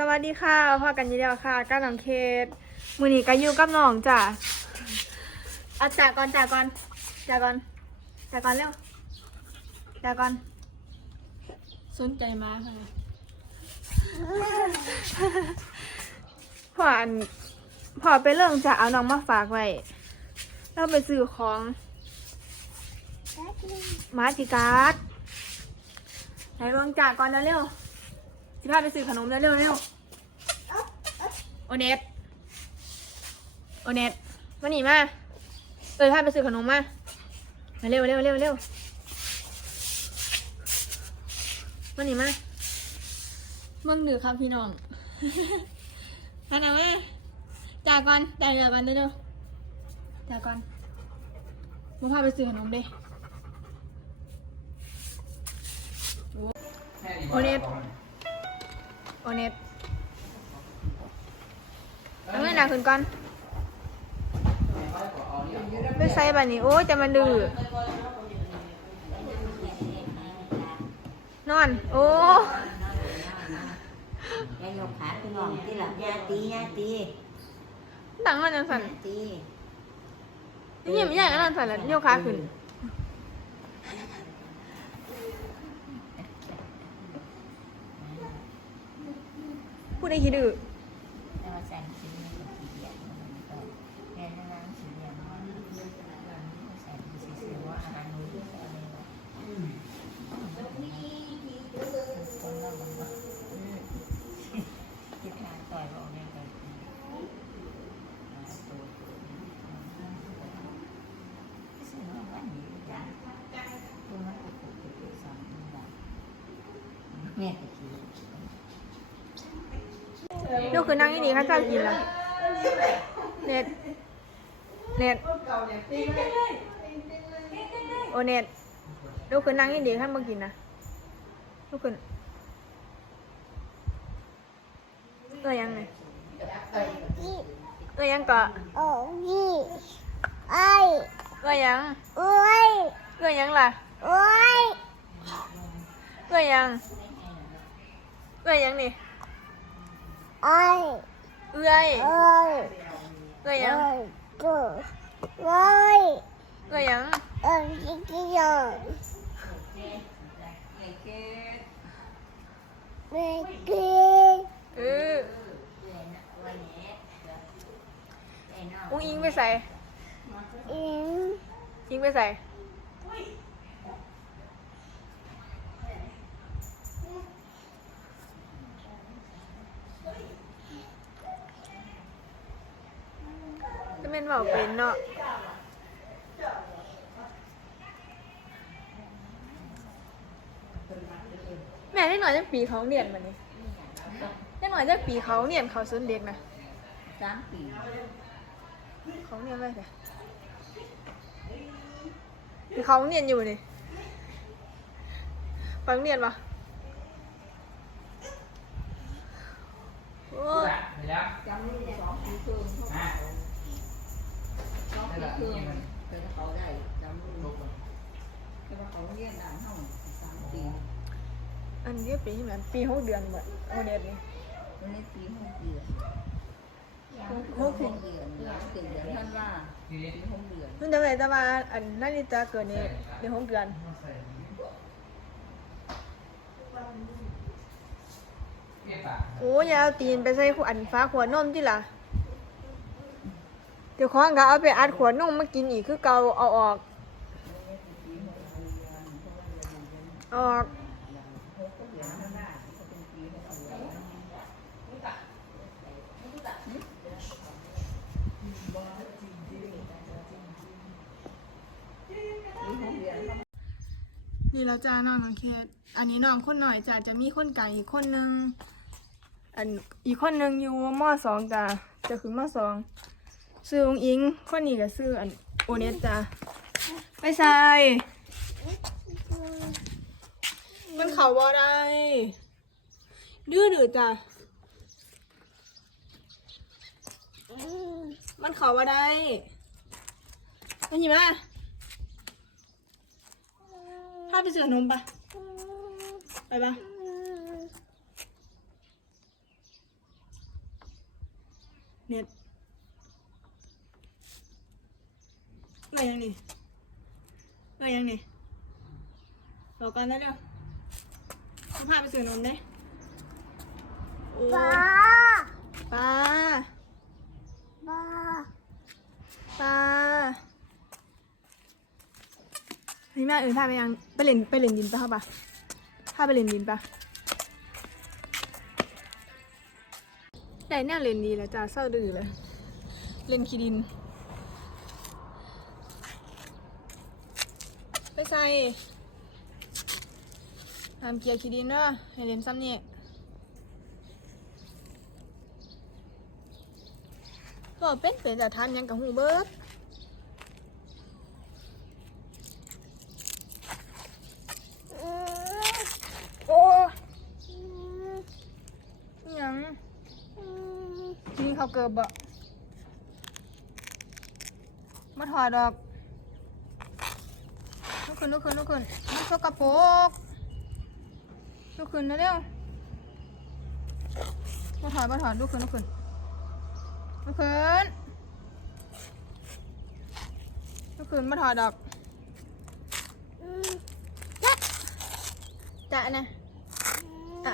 สวัสดีค่ะพอกันอยี่เดียวค่ะกับน้องเคสมือนี้ก็อยู่กับน้องจ้ะเอาจากก่อนจากก่อนจากก่อนจากก่อนเร็วจากก่อนสนใจมากค่ะพ่ออันพ่อไปเรื่องจะเอาน้องมาฝากไว้เราไปซื้อของมาจิการ์ดไหนลองจากก่อนเร็วๆสิพาไปซื้อขนมเร็วๆเร็ว โอเนตโอเนตมาหนีมาเอ้ยพาไปซื้อขนมมามาเร็วเร็วเร็วเร็วมาหนีมาเมืองเหนือครับพี่น้องมาหน่อยมาจากก่อนจ่ายเงินก่อนเร็วๆจากก่อนมาพาไปซื้อขนมดิโอเนตโอเนตเอาเงิน หนาขึ้นก่อนไม่ใส่แบบนี้ โอ้ยจะมาดื้อนอน โอ้ยายกขาพี่น้องที่หลับยาตียาตีดังมันจังสันยาตีนี่ไม่ใหญ่ขนาดสันแล้วโยกขาขึ้นพูดได้คิดดื้อ แล้วมาใส่สีเหลืองสีเดียวแม่นั่งนั่งสีเหลืองใส่สีเสือว่าอาหารนู้นอะไรวะคนเราบอกว่าคิดทางต่อยบอกเนี่ยก็ตัวสิ่งว่าวันนี้อย่างตัวมันก็ถูกถูกสอนแม่ก็คิด ลูกคือนั่งที่นี่ข้าเจ้ากินล้วเน็ตเน็ตโอเน็ตลูกคือนั่งที่นี่ข้ามากินนะลูกคือเอ้ยยังไงเอ้ยยังเกาะโอ้ยไอ้เอ้ยยังโอ้ยเอ้ยยังล่ะโอ้ยเอ้ยยังเอ้ยยังนี่ ไอ้เอ้ยโอ้ยเอ้ยโอ้ยังยกูโอ้ยเอ้ยยังโอ้ยกินยาไม่กินเอออุ้งอิงไปใส่อิงยิงไปใส่ จะเป็นเบาเป็นเนาะแม่ได้หน่อยจะปีเขาเรียนมานี่ได้หน่อยจะปีเขาเรียนเขาซุนเด็กนะสามปีเขาเรียนอะไรกันคือเขาเรียนอยู่นี่ฟังเรียนปะโอ้ จำได้สองปีครึ่องปีครึ่งแต่เขาได้จำได้แต่ว่าเขาเรียนนานเท่าสามปีอันนี้ปีเหมือนปีหกเดือนแบบโอเดือนนี่ตอนนี้ปีหกเดือนหกเดือนถึงเดือนท่านว่าปีหกเดือนนั่นจะไหนจะมาอันนั่นนี่จะเกิดนี่ในหกเดือนโอ้ยาเอาตีนไปใส่ขวดอันฟ้าขวดนมที่ล่ะ เดี๋ยวของก็เอาไปอัดขวดนมมากินอีกคือเกาเอาออกออกนี่เราจะน้องน้องเคสอันนี้น้องคนหน่อยจะจะมีคนไก่อีกคนนึง อันอีกคนนึงอยู่มอสองจ้ะจะขึ้นมอสอง ซื้อองอิงคนนี้ก็ซื้ออันโอเนสจ้ะไปใส่มันเขาบ่ได้ดื้อดื้อจ้ะมันเขาบ่ได้มาหยิบมาพาไปซื้อนมปะไปปะเน็ต เอ้ยยังนี่เอ้ยยังนี่บอกกันนะเดี๋ยวต้องพาไปซื้อนมเด้โอ้ป้าปลาป้าปลานี่แม่เอื่นพาไปยังไปเล่นไปเล่นดินปะครับปะพาไปเล่นดินปะได้แน่เล่นดีแล้วจ้าเศร้าดื้อเลยเล่นขี้ดิน ไปใส่ทำเกียร์ขีดินเด้อให้เล่นซ้ำนี่บอกเป็นเป็นแต่ทานยังกับหูเบิร์ดโอ้อิหยังกินข้าเกลือบะมาถอดดอก ขึ้นลุกขึ้นลุกขึ้นมันสกปรกลุกขึ้นนะเร็วมาถอดมาถอดลุกขึ้นลุกขึ้นลุกขึ้นลุกขึ้นมาถอดดอกจะนะ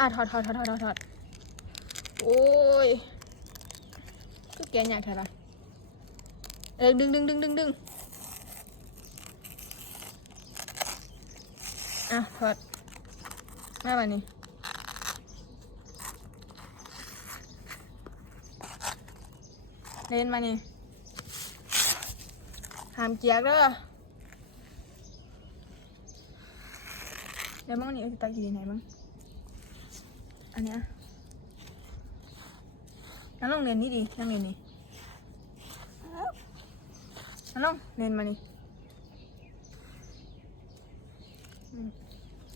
อะถอดถอดถอดถอดถอดโอ้ยทุกแกอยากเถอะละเออดึงดึงดึงดึงดึง อะถอดแม่วันนี้เล่นมานี่หามเกียร์เด้อเดี๋ยวมั่งนี่เอาสิตากี่ไหนบ้างอันเนี้ยนั่งลงเรียนนี่ดีนั่งเรียนนี่นั่งลงเรียนมานี่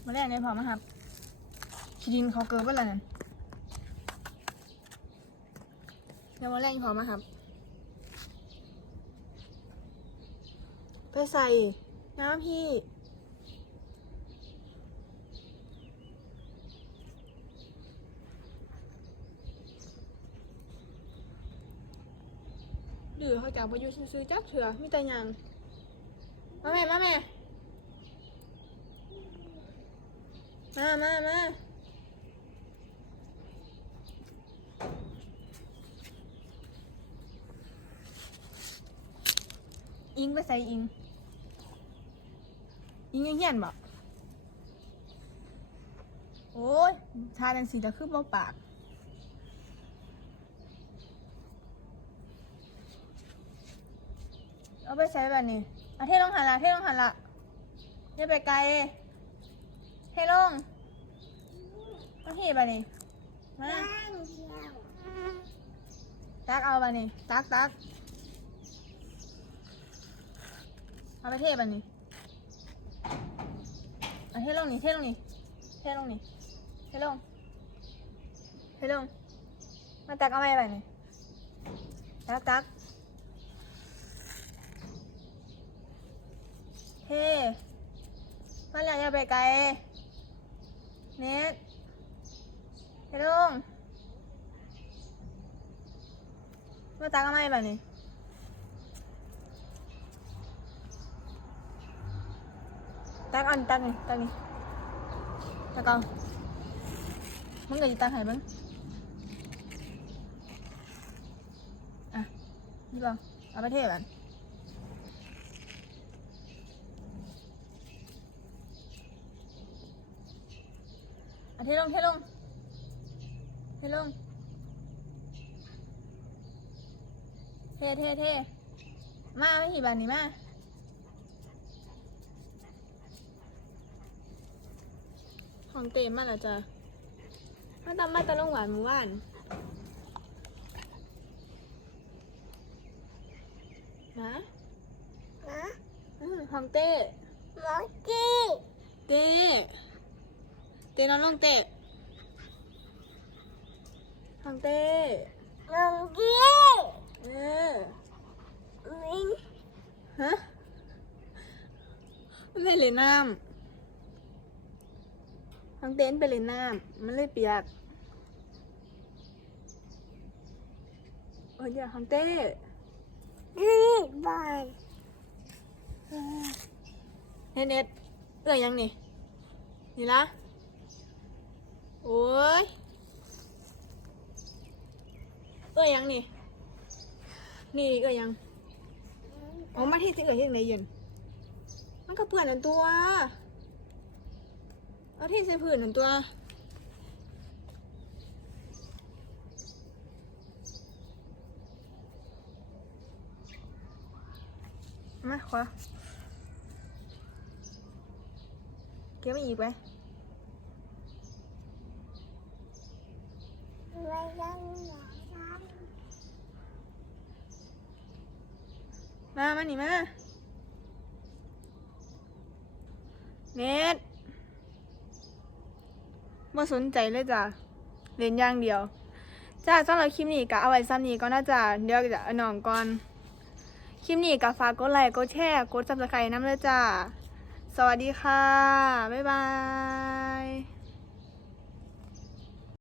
มาแรกในพอมาครับขีดินเขาเกิดเมื่อไรนั่นเดี๋ยวมาแรกพอมาครับไปใส่น้ำพี่ดื้อเขาจากประยุทธ์ซื้อจักเถื่อมีแต่ยังมาแม่มาแม่ มามามาอิงไปใส่อิง อิงยังเหี้ยนบอกโอ้ยชาดังสีแต่คือบ่ปาก เอาไปใส่แบบนี้เอาเทลงหันละเทลงหันละอย่าไปไกล เทลงเอาเทแบบนี้มาตักเอาแบบนี้ตักตักเอาไปเทแบบนี้เอาเทลงนี่เทลงนี่เทลงนี่เทลงเทลงมาตักเอาไปแบบนี้ตักตักเทมาแล้วอย่าไปไกล เน็ตเทลงมาตักเอาไปแบบนี้ตักอันตักนี่ตักนี่ตักเอามึงก็จะตักให้มึงอะนี่ก่อนเอาไปเทกัน เทลงเทลงเทลงเทเทเทมาไม่หีบานนี่มาของเต็มมากแล้วจ้ะมาตำมาตะลงหวานหมูหวานนะนะอืมของเต้หมอกี้เต้ เต้นอนลงเต้ของเต้หลงกี้เออมินฮะมันไม่เล่นน้ำของเต้นไปเล่นน้ำมันเลยเปียกเออเดี๋ยวฮังเต้นี่บอลเนตเน็ตเอื้อยังนี่นี่ละ โอ้ยเอื้อยังนี่ นี่เอื้อยังอ๋อมาที่สิเอื้อที่ไหนยืนมันก็เปื่อนนั่นตัวเอาที่ใส่ผื่นนั่นตัวมาขอเก็บมาอีกไหม ไม่ยังหรอ มามานี่มาเน็ตมาสนใจเลยจ้ะเล่นอย่างเดียวจ้าสำหรับคลิปนี้ก็เอาไว้ซ้ำนี้ก็น่าจะเดี๋ยวจะเอาน้องก่อน คลิปนี้ก็ฝากกดไลค์กดแชร์กดซับสไครต์น้ำเลยจ้า สวัสดีค่ะ บ๊ายบาย